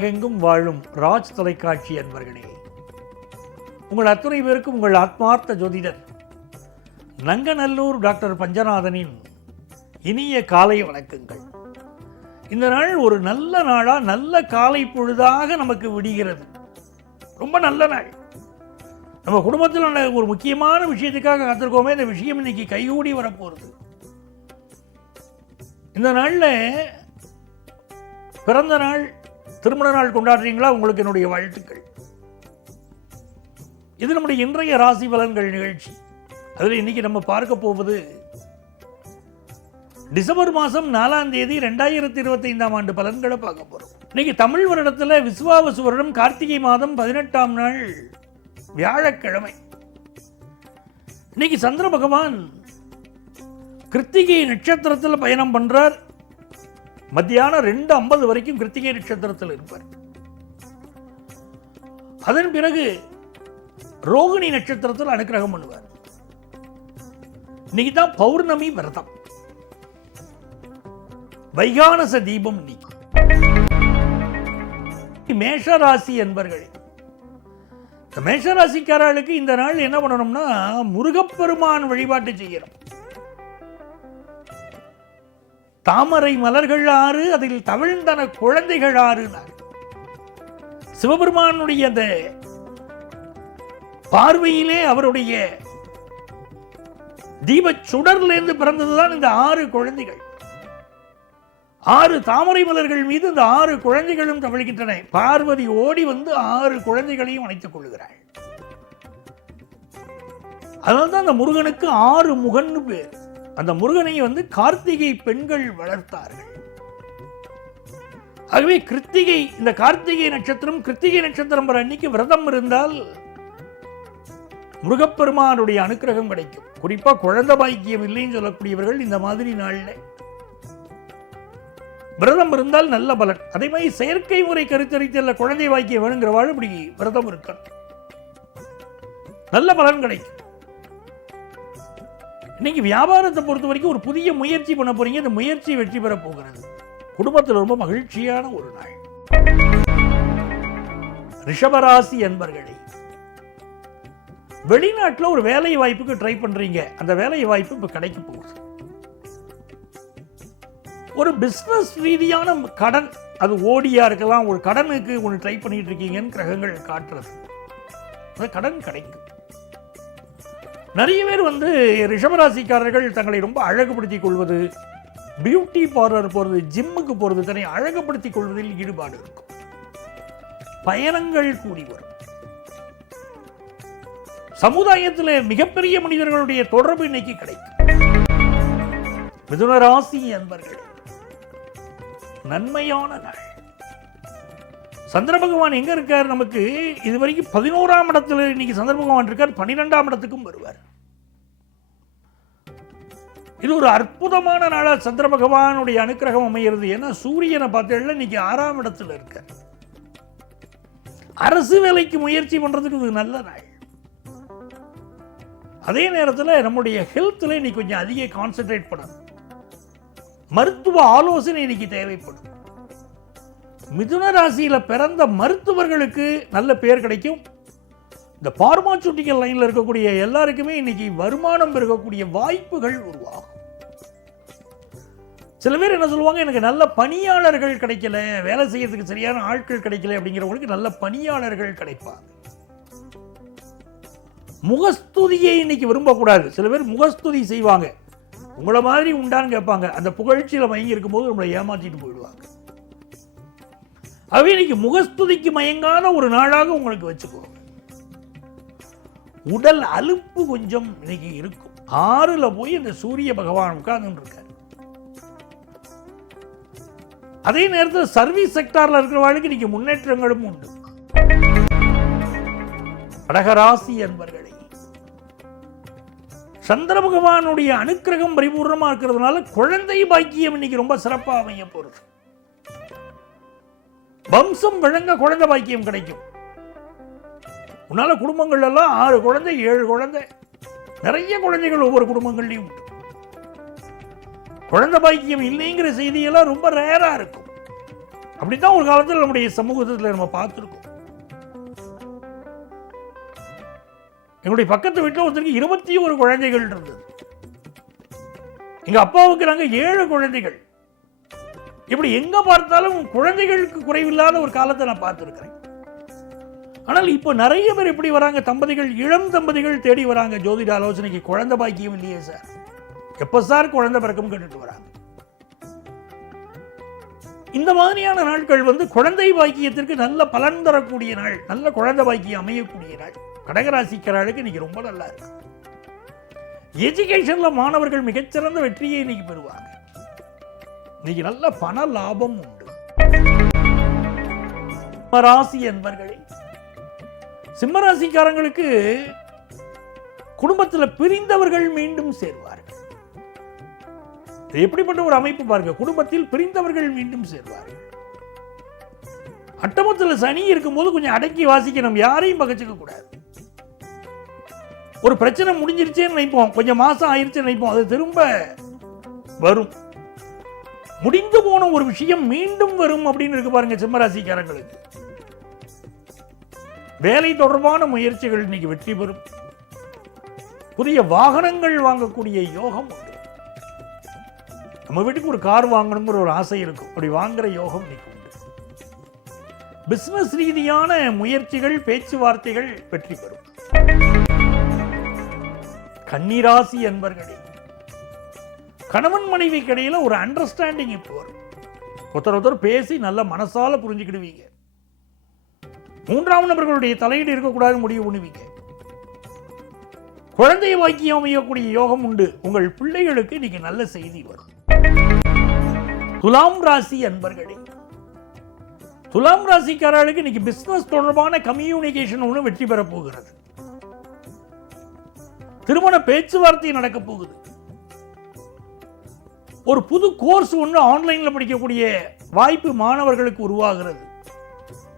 உலகெங்கும் வாழும் ராஜ் தொலைக்காட்சி அன்பர்களே, உங்கள் அத்துணை பேருக்கும் உங்கள் ஆத்மார்த்த ஜோதிடர் நங்கநல்லூர் டாக்டர் பஞ்சநாதனின் இனிய காலை வணக்கங்கள். இந்த நாள் ஒரு நல்ல நாளா, நல்ல காலை பொழுதாக நமக்கு விடுகிறது. ரொம்ப நல்ல நாள். நம்ம குடும்பத்தில் ஒரு முக்கியமான விஷயத்துக்காக காத்திருக்கோமே, இந்த விஷயம் இன்னைக்கு கைகூடி வரப்போகிறது. இந்த நாளில் பிறந்த நாள், திருமண நாள் கொண்டாடுறீங்களா? உங்களுக்கு என்னுடைய வாழ்த்துக்கள். இது நம்முடைய இன்றைய ராசி பலன்கள் நிகழ்ச்சி. அதில் இன்னைக்கு நம்ம பார்க்க போவது டிசம்பர் மாதம் 4ஆம் தேதி 2025ஆம் ஆண்டு பலன்களை பார்க்க போகிறோம். இன்னைக்கு தமிழ் வருடத்தில் விசுவாவசு வருடம் கார்த்திகை மாதம் 18ஆம் நாள் வியாழக்கிழமை. இன்னைக்கு சந்திர பகவான் கிருத்திகை நட்சத்திரத்தில் பயணம் பண்றார். மத்தியானம் 2:50 வரைக்கும் கிருத்திகை நட்சத்திரத்தில் இருப்பார். அதன் பிறகு ரோகிணி நட்சத்திரத்தில் அனுக்கிரகம் பண்ணுவார். இன்னைக்கு தான் பௌர்ணமி விரதம், வைகானச தீபம். மேஷராசி என்பர்கள், மேஷராசிக்காரர்களுக்கு இந்த நாள் என்ன பண்ணணும்னா, முருகப்பெருமான் வழிபாட்டு செய்யணும். தாமரை மலர்கள் ஆறு, அதில் தவிழ்ந்தன குழந்தைகள் ஆறு. சிவபெருமானுடைய அந்த பார்வையிலே அவருடைய தீப சுடர்லேருந்து பிறந்ததுதான் இந்த 6 குழந்தைகள். 6 தாமரை மலர்கள் மீது இந்த 6 குழந்தைகளும் தவழ்கின்றன. பார்வதி ஓடி வந்து 6 குழந்தைகளையும் அணைத்துக் கொள்கிறாள். அதனால்தான் அந்த முருகனுக்கு 6 முகன்னு பேர். அந்த முருகனை கார்த்திகை பெண்கள் வளர்த்தார்கள். ஆகவே கிருத்திகை, இந்த கார்த்திகை நட்சத்திரம், கிருத்திகை நட்சத்திரம் வர அன்னைக்கு விரதம் இருந்தால் முருகப்பெருமானுடைய அனுக்கிரகம் கிடைக்கும். குறிப்பா குழந்தை பாக்கியம் இல்லைன்னு சொல்லக்கூடியவர்கள் இந்த மாதிரி நாள்ல விரதம் இருந்தால் நல்ல பலன். அதே மாதிரி செயற்கை முறை கருத்தரித்தல்ல குழந்தை பாக்கியம் வேணுங்கிறவாள் இப்படி விரதம் இருக்கணும், நல்ல பலன் கிடைக்கும். இன்னைக்கு வியாபாரத்தை பொறுத்த வரைக்கும் ஒரு புதிய முயற்சி பண்ண போறீங்க. இந்த முயற்சி வெற்றி பெற போகிறது. குடும்பத்தில் ரொம்ப மகிழ்ச்சியான ஒரு நாள். ரிஷபராசி என்பர்களே, வெளிநாட்டில் ஒரு வேலை வாய்ப்புக்கு ட்ரை பண்றீங்க. அந்த வேலை வாய்ப்பு இப்ப கிடைக்க போகுது. ஒரு பிசினஸ் ரீதியான கடன், அது ஓடியா இருக்கலாம், ஒரு கடனுக்கு ஒன்று ட்ரை பண்ணிட்டு இருக்கீங்கன்னு கிரகங்கள் காட்டுறது. அந்த கடன் கிடைக்கும். நிறைய பேர் ரிஷபராசிக்காரர்கள் தங்களை ரொம்ப அழகுபடுத்திக் கொள்வது, பியூட்டி பார்லர் போறது, ஜிம்முக்கு போறது, தன்னை அழகுபடுத்திக் கொள்வதில் ஈடுபாடு இருக்கும். பயணங்கள் கூடி வரும். சமுதாயத்தில் மிகப்பெரிய மனிதர்களுடைய தொடர்பு இன்னைக்கு கிடைக்கும். மிதுன ராசி என்பர்கள், நன்மையான நாள். சந்திர பகவான் எங்க இருக்கார்? நமக்கு இதுவரைக்கும் 11ஆம் இடத்துல இன்னைக்கு சந்திர பகவான் இருக்கார். 12ஆம் இடத்துக்கும் வருவார். இது ஒரு அற்புதமான நாளா சந்திர பகவானுடைய அனுக்கிரகம் அமைகிறது. ஏன்னா சூரியனை பார்த்தேன்னா இன்னைக்கு 6ஆம் இடத்துல இருக்கார். அரசு வேலைக்கு முயற்சி பண்றதுக்கு இது நல்ல நாள். அதே நேரத்தில் நம்முடைய ஹெல்த்ல இன்னைக்கு கொஞ்சம் அதிக கான்சென்ட்ரேட் பண்ணணும். மருத்துவ ஆலோசனை இன்னைக்கு தேவைப்படும். மிதுன ராசியில பிறந்த மருத்துவர்களுக்கு நல்ல பேர் கிடைக்கும். இந்த பார்மாசூட்டிக்கல் லைன்ல இருக்கக்கூடிய எல்லாருக்குமே இன்னைக்கு வருமானம் பெருகக்கூடிய வாய்ப்புகள் உருவாகும். சில பேர் என்ன சொல்லுவாங்க, எனக்கு நல்ல பணியாளர்கள் கிடைக்கல, வேலை செய்யறதுக்கு சரியான ஆட்கள் கிடைக்கல அப்படிங்கிறவங்களுக்கு நல்ல பணியாளர்கள் கிடைப்பாங்க. முகஸ்துதியை இன்னைக்கு விரும்பக்கூடாது. சில பேர் முகஸ்துதி செய்வாங்க, உங்களை மாதிரி உண்டான்னு கேட்பாங்க. அந்த புகழ்ச்சியில மயங்கி இருக்கும்போது நம்மளை ஏமாற்றிட்டு போயிடுவாங்க. அவை இன்னைக்கு முகஸ்துதிக்கு மயங்காத ஒரு நாளாக உங்களுக்கு வச்சுக்கோங்க. உடல் அலுப்பு கொஞ்சம் இன்னைக்கு இருக்கும். 6ல போய் இந்த சூரிய பகவான் உட்கார்ந்து இருக்கார். அதே நேரத்தில் சர்வீஸ் செக்டார்ல இருக்கிறவர்களுக்கு இன்னைக்கு முன்னேற்றங்களும் உண்டு. கடகராசி என்பர்களே, சந்திர பகவானுடைய அனுக்கிரகம் பரிபூர்ணமா இருக்கிறதுனால குழந்தை பாக்கியம் இன்னைக்கு ரொம்ப சிறப்பா அமைய போறது. வம்சம் விளங்க குழந்தை பாக்கியம் கிடைக்கும். உன்னால குடும்பங்கள் எல்லாம் 6 குழந்தை, 7 குழந்தை, நிறைய குழந்தைகள் ஒவ்வொரு குடும்பங்கள்லையும் உண்டு. குழந்தை பாக்கியம் இல்லைங்கிற செய்தியெல்லாம் ரொம்ப ரேரா இருக்கும். அப்படித்தான் ஒரு காலத்தில் நம்முடைய சமூகத்தில் நம்ம பார்த்துருக்கோம். எங்களுடைய பக்கத்து வீட்டில் ஒருத்தருக்கு 21 குழந்தைகள் இருந்தது. எங்க அப்பாவுக்கு நாங்க 7 குழந்தைகள். இப்படி எங்க பார்த்தாலும் குழந்தைகளுக்கு குறைவில்லாத ஒரு காலத்தை நான் பார்த்திருக்கிறேன். ஆனால் இப்போ நிறைய பேர் எப்படி வராங்க, தம்பதிகள், இளம் தம்பதிகள் தேடி வராங்க ஜோதிட ஆலோசனைக்கு. குழந்தை பாக்கியம் இல்லையே சார், எப்ப சார் குழந்தை பிறக்கும் கேட்டுட்டு வராங்க. இந்த மாதிரியான நாட்கள் குழந்தை பாக்கியத்திற்கு நல்ல பலன் தரக்கூடிய நாள், நல்ல குழந்தை பாக்கியம் அமையக்கூடிய நாள். கடகராசிக்காரர்களுக்கு இன்னைக்கு ரொம்ப நல்லா இருக்கு. எஜுகேஷன்ல மாணவர்கள் மிகச்சிறந்த வெற்றியை இன்னைக்கு பெறுவாங்க. இன்னைக்கு நல்ல பண லாபம் உண்டு. சிம்மராசி என்பர்களே, சிம்மராசிக்காரங்களுக்கு குடும்பத்தில் பிரிந்தவர்கள் மீண்டும் சேர்வார்கள். எப்படிப்பட்ட ஒரு அமைப்பு பாருங்க, குடும்பத்தில் பிரிந்தவர்கள் மீண்டும் சேர்வார்கள். அட்டமத்தில் சனி இருக்கும்போது கொஞ்சம் அடக்கி வாசிக்கணும், யாரையும் பகச்சிக்க கூடாது. ஒரு பிரச்சனை முடிஞ்சிருச்சேன்னு நினைப்போம், கொஞ்சம் மாசம் ஆயிருச்சு நினைப்போம், அது திரும்ப வரும். முடிந்து போன ஒரு விஷயம் மீண்டும் வரும் அப்படின்னு இருக்கு பாருங்க சிம்மராசிக்காரங்களுக்கு. வேலை தொடர்பான முயற்சிகள் இன்னைக்கு வெற்றி பெறும். புதிய வாகனங்கள் வாங்கக்கூடிய யோகம் உண்டு. நம்ம வீட்டுக்கு ஒரு கார் வாங்கணுங்கிற ஒரு ஆசை இருக்கும், அப்படி வாங்குற யோகம் இன்னைக்கு உண்டு. பிசினஸ் ரீதியான முயற்சிகள், பேச்சுவார்த்தைகள் வெற்றி பெறும். கன்னிராசி என்பர்களே, கணவன் மனைவிக்கு இடையில ஒரு அண்டர்ஸ்டாண்டிங் இப்போ வரும். ஒருத்தர் பேசி நல்ல மனசால புரிஞ்சுக்கிடுவீங்க. மூன்றாம் நபர்களுடைய தலையீடு இருக்கக்கூடாது முடிவு பண்ணுவீங்க. குழந்தை வாக்கியம் அமையக்கூடிய யோகம் உண்டு. உங்கள் பிள்ளைகளுக்கு இன்னைக்கு நல்ல செய்தி வரும். துலாம் ராசி அன்பர்களே, துலாம் ராசிக்காரர்களுக்கு இன்னைக்கு பிசினஸ் தொடர்பான கம்யூனிகேஷன் ஒன்று வெற்றி பெற போகிறது. திருமண பேச்சுவார்த்தை நடக்க போகுது. ஒரு புது கோர்ஸ் ஒன்று ஆன்லைன்ல படிக்கக்கூடிய வாய்ப்பு மாணவர்களுக்கு உருவாகிறது.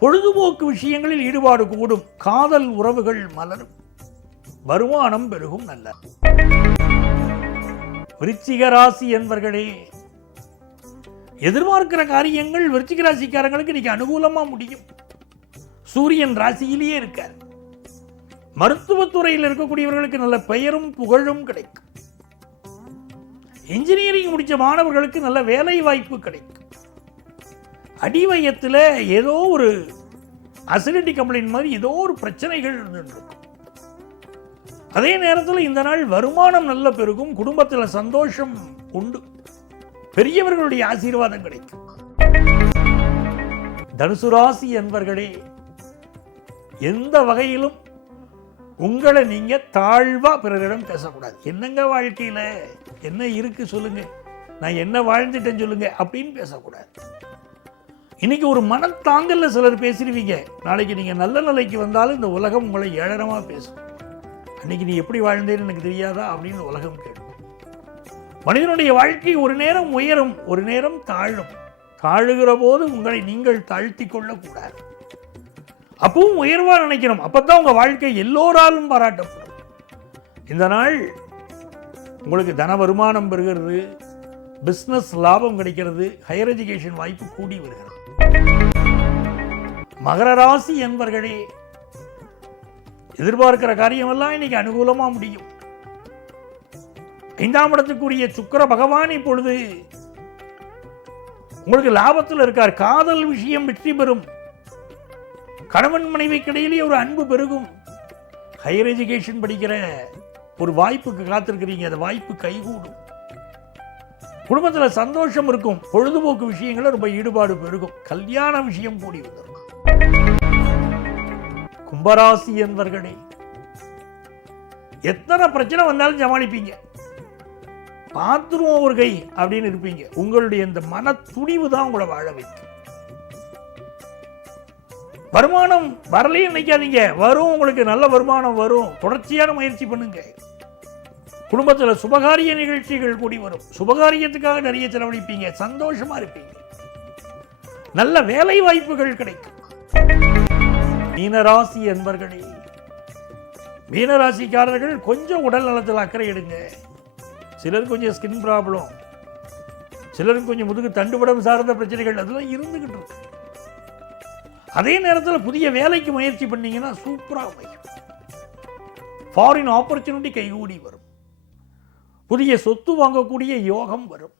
பொழுதுபோக்கு விஷயங்களில் ஈடுபாடு கூடும். காதல் உறவுகள் மலரும். வருமானம் பெருகும். நல்ல விருச்சிக ராசி என்பர்களே, எதிர்பார்க்கிற காரியங்கள் விருச்சிக ராசிக்காரங்களுக்கு இன்னைக்கு அனுகூலமா முடியும். சூரியன் ராசியிலேயே இருக்கார். மருத்துவத்துறையில் இருக்கக்கூடியவர்களுக்கு நல்ல பெயரும் புகழும் கிடைக்கும். இன்ஜினியரிங் முடிச்ச மாணவர்களுக்கு நல்ல வேலை வாய்ப்பு கிடைக்கும். அடிவயத்தில் ஏதோ ஒரு அசிடிட்டி கம்ப்ளைண்ட் மாதிரி ஏதோ ஒரு பிரச்சனைகள் இருந்துருக்கும். அதே நேரத்தில் இந்த நாள் வருமானம் நல்ல பெருகும். குடும்பத்தில் சந்தோஷம் உண்டு. பெரியவர்களுடைய ஆசீர்வாதம் கிடைக்கும். தனுசு ராசி என்பர்களே, எந்த வகையிலும் உங்களை நீங்க தாழ்வா பிறரிடம் பேசக்கூடாது. என்னங்க வாழ்க்கையில என்ன இருக்கு சொல்லுங்க, நான் என்ன வாழ்ந்துட்டேன்னு சொல்லுங்க அப்படின்னு பேசக்கூடாது. இன்னைக்கு ஒரு மனத்தாங்கல்ல சிலர் பேசிடுவீங்க. நாளைக்கு நீங்க நல்ல நிலைக்கு வந்தாலும் இந்த உலகம் உங்களை ஏளனமா பேசும். அன்னைக்கு நீ எப்படி வாழ்ந்தேன்னு எனக்கு தெரியாதா அப்படின்னு உலகம் கேட்கும். மனிதனுடைய வாழ்க்கை ஒரு நேரம் உயரும், ஒரு நேரம் தாழும். தாழுகிற போது உங்களை நீங்கள் தாழ்த்தி கொள்ளக்கூடாது. அப்பவும் உயர்வா நினைக்கணும். அப்பதான் உங்க வாழ்க்கை எல்லோராலும் பாராட்டப்படும். இந்த நாள் உங்களுக்கு தன வருமானம் பெறுகிறது, பிசினஸ் லாபம் கிடைக்கிறது, ஹையர் எஜுகேஷன் வாய்ப்பு கூடி வருகிறது. மகர ராசி என்பர்களே, எதிர்பார்க்கிற காரியமெல்லாம் இன்னைக்கு அனுகூலமா முடியும். 5ஆம் இடத்துக்குரிய சுக்கிர பகவான் இப்பொழுது உங்களுக்கு லாபத்தில் இருக்கார். காதல் விஷயம் வெற்றி பெறும். கணவன் மனைவிக்கு இடையிலே ஒரு அன்பு பெருகும். ஹையர் எஜுகேஷன் படிக்கிற ஒரு வாய்ப்புக்கு காத்திருக்கிறீங்க, அந்த வாய்ப்பு கைகூடும். குடும்பத்தில் சந்தோஷம் இருக்கும். பொழுதுபோக்கு விஷயங்கள ரொம்ப ஈடுபாடு பெருகும். கல்யாண விஷயம் கூடி வரும். கும்பராசி என்பர்களே, எத்தனை பிரச்சனை வந்தாலும் சமாளிப்பீங்க. பார்த்துருவோம் ஒரு கை அப்படின்னு இருப்பீங்க. உங்களுடைய இந்த மன துணிவு தான் உங்களை வாழ வைக்கும். வருமானம் வரலையும் நினைக்காதீங்க, வரும். உங்களுக்கு நல்ல வருமானம் வரும். தொடர்ச்சியான முயற்சி பண்ணுங்க. குடும்பத்தில் சுபகாரிய நிகழ்ச்சிகள் கூடி வரும். சுபகாரியத்துக்காக நிறைய செலவழிப்பீங்க. சந்தோஷமா இருப்பீங்க. நல்ல வேலை வாய்ப்புகள் கிடைக்கும். மீனராசி என்பர்களே, மீனராசிக்காரர்கள் கொஞ்சம் உடல் நலத்தில் அக்கறை எடுங்க. சிலர் கொஞ்சம் ஸ்கின் ப்ராப்ளம், சிலருக்கு கொஞ்சம் முதுகு தண்டுவடம் சார்ந்த பிரச்சனைகள் அதெல்லாம் இருந்துகிட்டு இருக்கு. அதே நேரத்தில் புதிய வேலைக்கு முயற்சி பண்ணீங்கன்னா சூப்பராக அமையும். ஃபாரின் ஆப்பர்ச்சுனிட்டி கைகூடி வரும். புதிய சொத்து வாங்கக்கூடிய யோகம் வரும்.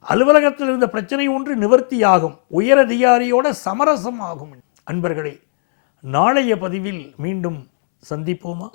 அலுவலகத்தில் இருந்த பிரச்சனை ஒன்று நிவர்த்தியாகும். உயரதிகாரியோட சமரசம் ஆகும். அன்பர்களே, நாளைய பதிவில் மீண்டும் சந்திப்போமா?